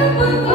цяги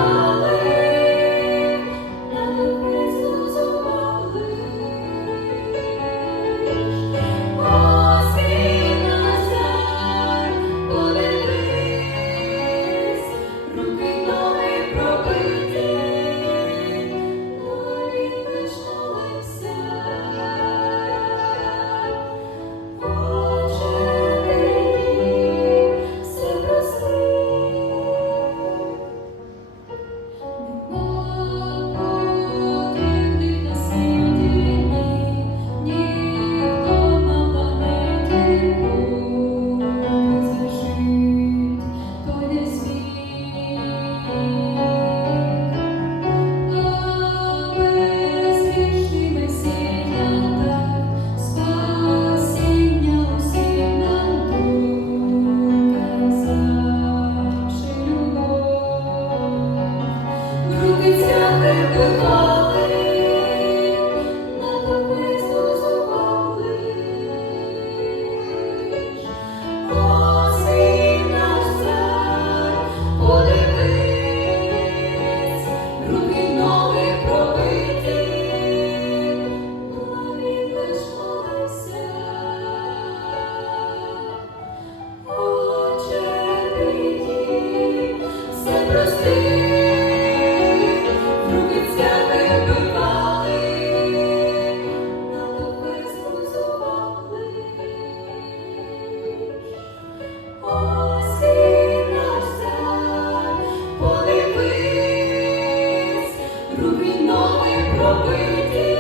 Руки нові пробиті.